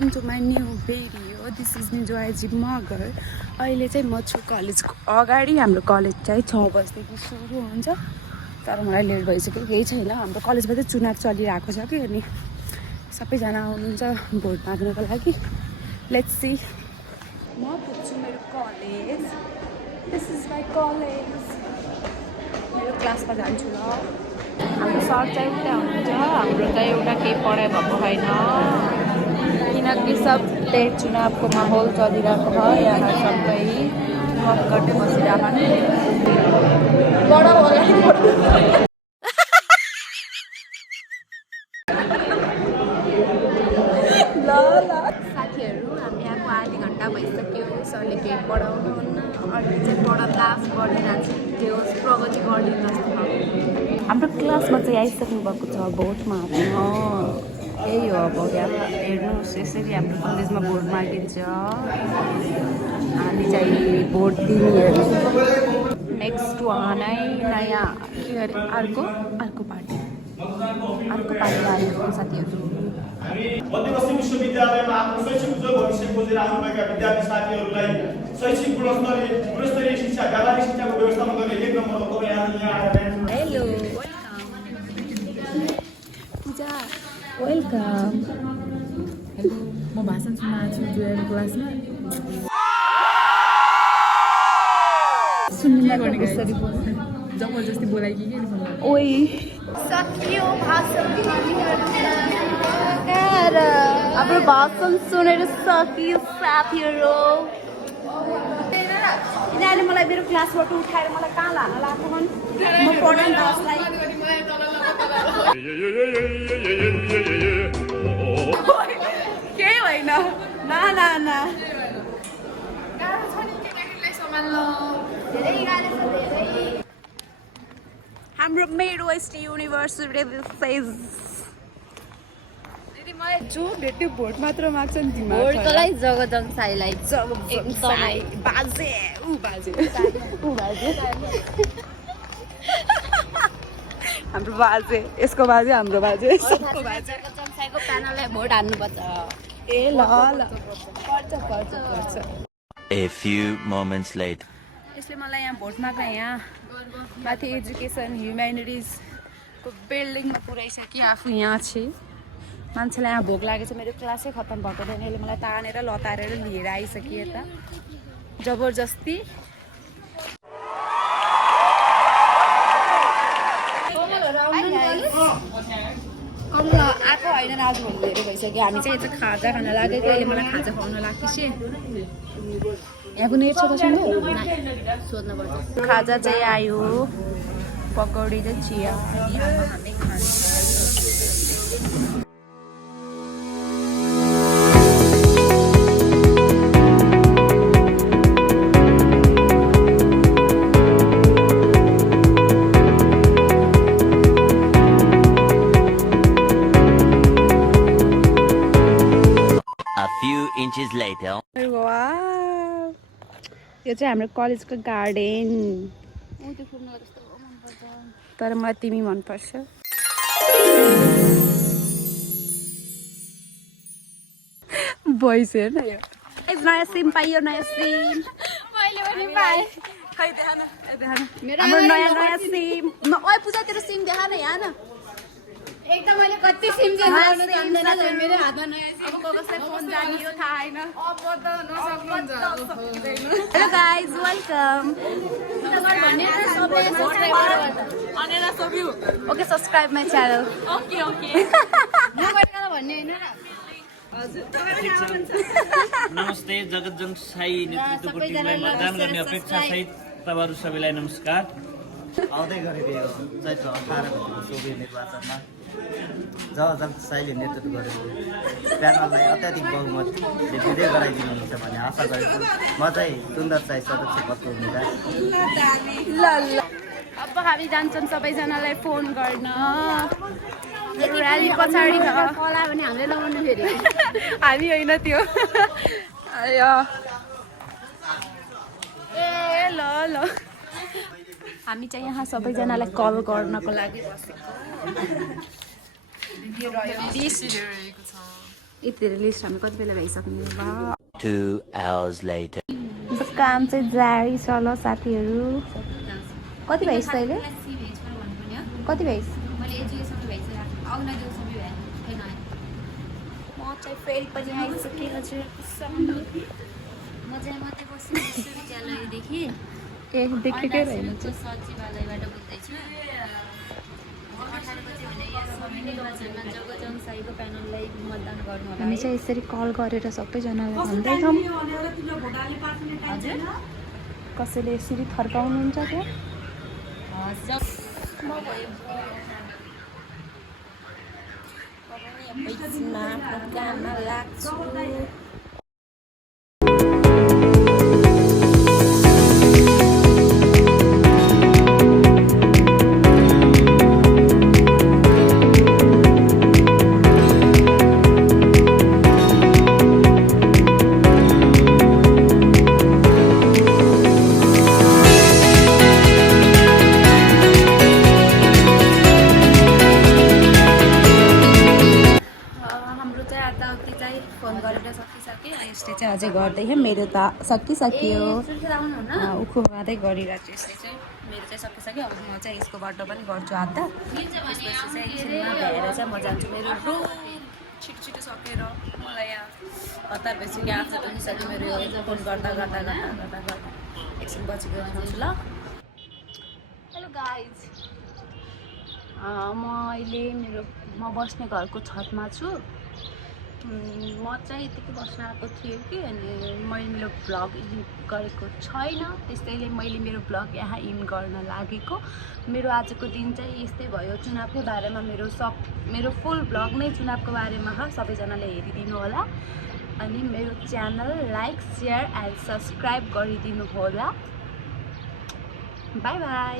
Welcome to my new video. This is me Joyaji Magar. अहिले चाहिँ म छु कलेजको अगाडि। हाम्रो कलेज चाहिँ 6 बजीदेखि सुरु हुन्छ, तर मलाई लेट भइसक्यो, केही छैन। हाम्रो कलेजमा चाहिँ चुनाव चलिरहेको छ कि, अनि सबैजना आउनुहुन्छ भोट माग्नको लागि। Let's see. म पुग्छु मेरो college. This is my college. मेरो क्लासमा जान्छु ल। हाम्रो सर चाहिँ उता हुनुहुन्छ, हाम्रो चाहिँ एउटा केही पढाइ भएको छैन, किनकि सब त्यही चुनावको माहौल चलिरहेको छ। यहाँ सबै वक गर्दै बसिरहेको ल साथीहरू, हामी यहाँको आधी घन्टा भइसक्यो। सरले केही पढाउनुहुन्न, अहिले चाहिँ क्लास गरिरहेको छु। त्यो प्रगति गरिदिनु जस्तो छ। हाम्रो क्लासमा चाहिँ आइसक्नु भएको छ भोट माग्न। यही हो अब यहाँ हेर्नुहोस्, यसरी हाम्रो कलेजमा भोट मागिन्छ। हामी चाहिँ भोट दिनेहरू। नेक्स्ट वानै नयाँ के अरे अर्को पार्टी आएको साथीहरू। मध्यपश्चिम विश्वविद्यालयमा आफ्नो शैक्षिक उज्जवल भविष्य खोजेर आउनुभएका विद्यार्थी साथीहरूलाई शैक्षिक गुणस्तरीय शिक्षा, व्यावहारिक शिक्षाको व्यवस्थापन गर्ने 1 नम्बरमा तपाईँ यहाँ आएर हेलो, पूजा वेलकम। हेलो, म भाषण सुन्न आएको छु जोयाको क्लासमा। सुन्नु गर्ने कसरी जबरजस्ती बोलाइ के ओइ सकियो भाषण। हाम्रो भाषण सुनेर सकियो साथीहरू। यिनीहरूले मलाई मेरो क्लासबाट उठाएर मलाई कहाँ लान लाग्छ भने म पढाउँ क्लासलाई। केही होइन, ना गाह्रो छ नि केटाकेटीलाई सम्हाल्न, धेरै गाह्रो छ, धेरै। हाम्रो मिड वेस्ट युनिभर्सिटी जो भेट्यो भोट मात्र माग्छ नि तिमीहरू। भोटकोलाई जगजङ साईलाई बाजे हाम्रो बाजे, यसको बाजे, हाम्रो बाजे, सबको बाजे। जगजङ साईको प्यानललाई भोट हान्नुपर्छ। ए ल पर्छ। A few moments later. यसले मलाई यहाँ भोट माग्न यहाँ माथि एजुकेसन ह्युम्यानिटिजको बिल्डिङमा पुऱ्याइसक्यो। आफू यहाँ छु, मान्छेलाई यहाँ भोक लागेछ। मेरो क्लासै खत्तम भएको थिएन, यसले मलाई तानेर लतारेर लिएर आइसक्यो यता जबरजस्ती। आएको होइन, आजभोलि धेरै भइसक्यो। हामी चाहिँ यता खाजा खान लागेको, अहिले मलाई खाजा खुवाउन लाग्दैछ। यहाँको नेट छ त सुन्नु, सोध्नुपर्छ। खाजा चाहिँ आयो, पकौडी चाहिँ चिया। A few inches later. यो चाहिँ हाम्रो कलेजको गार्डन, तर मलाई तिमी मनपर्छ। भोइस हेर्न, यो नयाँ सिम पाइयो, नयाँ सिम मैले पनि पाएँ। खै देखा न, हाम्रो नयाँ सिम। ओइ पूजा, तेरो सिम देखा न यहाँ न। एकदम मैले कति सिम चेन्ज गर्न जान्दैन, मेरो हातमा नयाँ सिम। अब कसलाई फोन जानियो थाहा छैन। अब त नसक्नुहुन्छ। Hello guys, welcome. Okay, subscribe my channel. Okay भन्ने होइन र। नमस्ते, जगजङ साई नेतृत्वको टिमलाई मतदान गर्ने अपेक्षा सहित तपाईँहरू सबैलाई नमस्कार। आउँदै गरिदियो चैत्र 18 गतिको सोभियत निर्वाचनमा जगजङ साईले नेतृत्व गरेको प्यानललाई अत्याधिक बहुमतले विजय गराइदिनुहुन्छ भन्ने आशा गरेको म चाहिँ सुन्दर साई सदस्य पदको उम्मेदवार। ल अब हामी जान्छौँ सबैजनालाई फोन गर्न। र्याली पछाडि छ, कला भने हामीले लगाउनु फेरि। हामी होइन त्यो। ए ल हामी चाहिँ यहाँ सबैजनालाई कल गर्नको लागि बसेको। यति धेरै लिस्ट हामी कति बेला भइसक्ने बा 2 hours later. काम चाहिँ जारी छ ल साथीहरू कति भइस तैँले कति भइस म चाहिँ फेरि पनि आइसकेँ हजुर म चाहिँ मात्रै बस्छु विश्वविद्यालयदेखि एक देखेकै रहेन सचिवालयबाट बोल्दैछु 18 बजे हुने यस निर्वाचनमा जगजङसाईको प्यानललाई मतदान गर्नु होला हामी चाहिँ यसरी कल गरेर सबैजनालाई भन्दैछौँ कसैले यसरी थर्काउनुहुन्छ क्या काममा लाग्छु यसले चाहिँ अझै गर्दै मेरो त सकिसक्यो उखु मात्रै गरिरहेको छु यसले चाहिँ मेरो चाहिँ सकिसक्यो अब म चाहिँ यसको बाटो पनि गर्छु आधा त्यसपछि चाहिँ एकछिनमा भ्याएर चाहिँ म जान्छु मेरो रो छिटो छिटो सकेर मलाई यहाँ हतार भइसक्यो आज पनि सक्यो मेरो यो फोन गर्दा गर्दा गर्दा गर्दा गर्दा एकछिन पछि गरिदिन्छु ल हेलो गाइज म अहिले म बस्ने घरको छतमा छु म चाहिँ यतिकै बस्न आएको थिएँ कि अनि मैले मेरो भ्लग एडिट गरेको छैन त्यसैले मैले मेरो भ्लग यहाँ इन गर्न लागेको मेरो आजको दिन चाहिँ यस्तै भयो चुनावकै बारेमा मेरो फुल भ्लग नै चुनावको बारेमा हो सबैजनाले हेरिदिनु होला अनि मेरो channel like share and subscribe गरिदिनु होला बाई बाई